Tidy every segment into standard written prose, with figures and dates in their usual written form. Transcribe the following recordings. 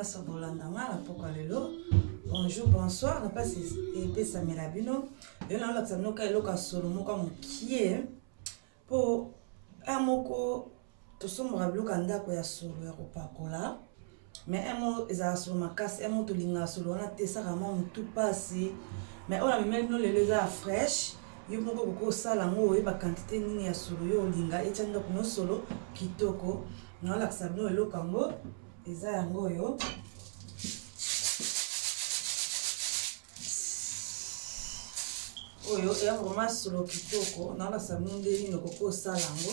nyonso bolandanga na poko lelo. Bonjour, bonsoir, na pas epé Samela bino. Yo na la tsano ka eloka solo moko mokie po amoko to sombra bloka ndako ya solo ya kopakola. Mais emo eza solo makasi emo to linga solo na tesaka ma mutu pasi. Mais on a même no lelo za fresh. Yo moko ko sala ngo e ba quantité nini ya solo yo linga etanga kuno solo kitoko. Na la tsano eloka ngo eza yango yo. Oyo ya vraiment solo kitoko na la sabino ndeni no koko sala ngo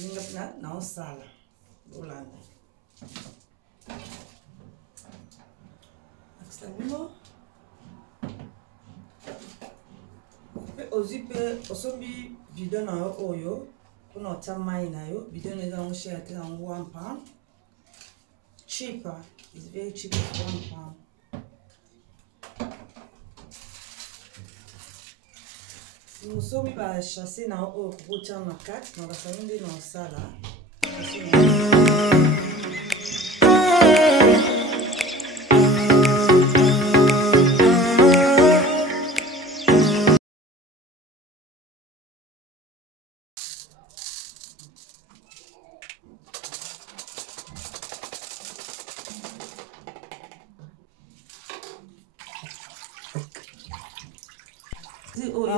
ninga na osala bolanda sabino pe ozipe osombi bidon na yo oyo kuna ota mai na yo bidon eza ngo share te na ngo 1 pound cheaper is very cheap for 1 pound. Nous ba chasser na o rocha na 4 na basande na sala.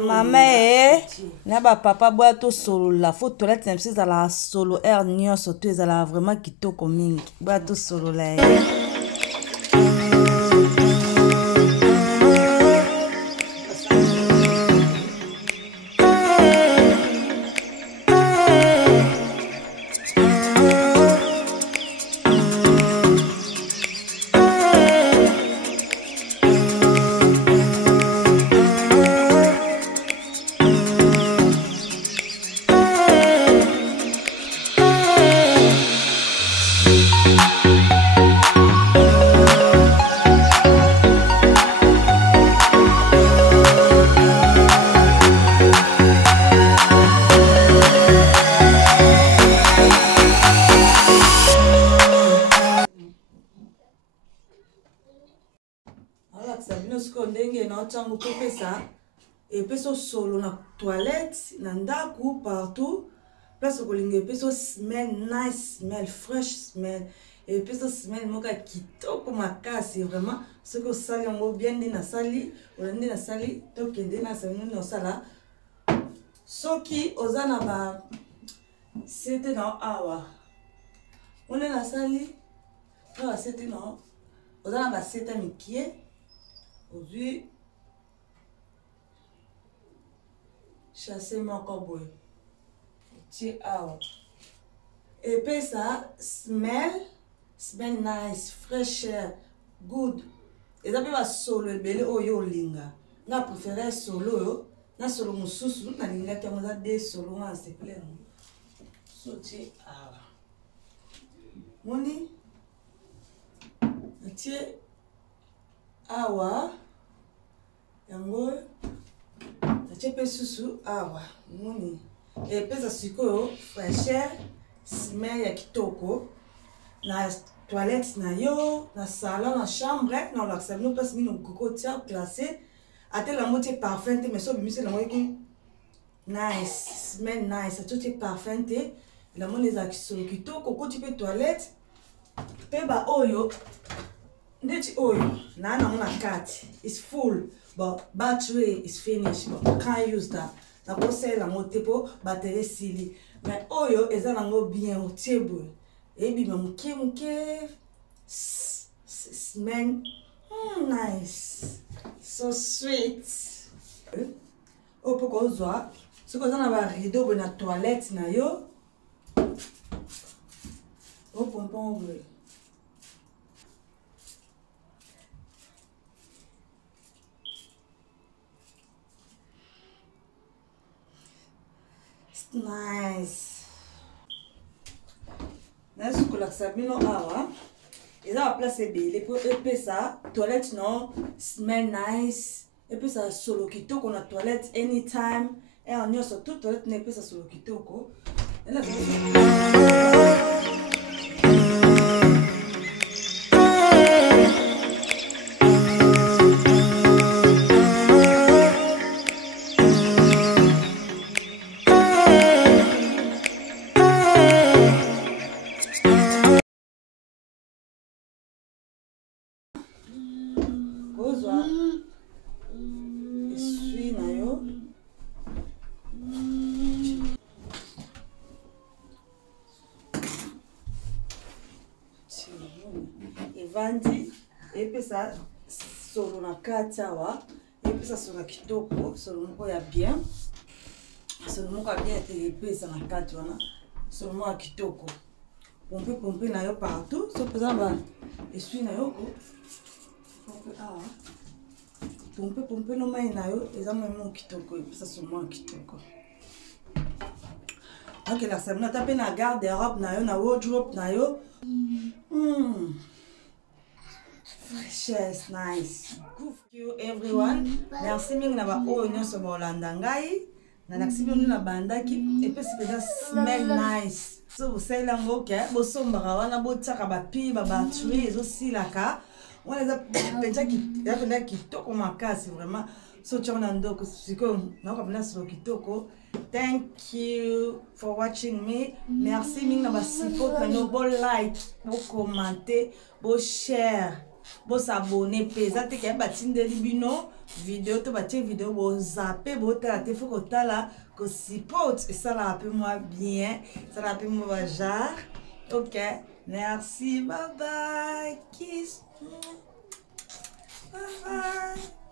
Maman na ba papa boya to solo la faut toilette même si za la solo air nyonso to ezala vraiment kitoko mingi boya to solo la tango kopesa epeso solo na toilette na ndaku partout place kolinga epeso smell nice smell fresh smell epeso smell moka kitoko makasi vraiment ce que sali yango bien ndi na sali olandi na sali to kende na sali no sala soki ozana ba sete na awa on est na sali na sete na ozana ba sete mikie aujourd'hui chasser mon cowboy. Tiens, et puis ça, smell nice, fresh, good. Et ça peut être solo, belé o yo linga. Na préféré solo yo, na solo mususu, na linga qui a des solo na se plaît. So tiens, moni, tiens, awa, yango. Chepe susu awa muni e pesa siko fraîcheur smell ya kitoko na toilette na yo na salon na chambre na la sabino passe mino koko tia placé atel la moitié parfum mais so bimise la moitié nice smell nice tout est parfum te la moni za kitoko ko tu peux toilette pe ba oyo ndeti oyo na mona carte is full. But battery is finished, but can't use that. Na ko sell la motepo batterie sili. Mais oyo eza nango bien au table. E bi muke smell nice. So sweet. O poko zwa. Ce que na ba rideau na toilette na yo. O pompon bleu. Nice. Nesse que la sabino awa. Ils ont la place belle pour épais ça. Toilette non smell nice. Et puis ça solo kitoko na toilette anytime. Et on y a surtout toilette n'est pas ça solo kitoko. Et là pesa solo na kati awa epesa solo kitoko solo moko ya bien solo moko ya bien te epesa na kati wana solo moko ya kitoko pompe na yo partout so pesa ba essuie na yo awa pompe no mai na yo eza memo kitoko epesa solo moko ya kitoko. Ok, la sabina tape na garde-robe na yo na wardrobe na yo. Freshest, nice. Thank you everyone. Merci mingi na ba oyo nyonso bolanda ngai. Na naksi bino na bandaki epesi peza smell nice. So bosala ngo ke bosombaka wana botiaka ba pi ba batterie ezosilaka. Wana eza penza kitoko makasi vraiment. So tshona ndoko siko na ko bina solo kitoko. Thank you for watching me. Merci mingi na ba support na no bo like, bo commenter, bo share, bo s'abonner peza te ke ba tindeli bino vidéo to ba tie vidéo bo zapper bo tala te faut ko tala ko support et ça la peu moi bien, ça la peu moi jar. OK, merci, bye bye. Kiss. Bye bye.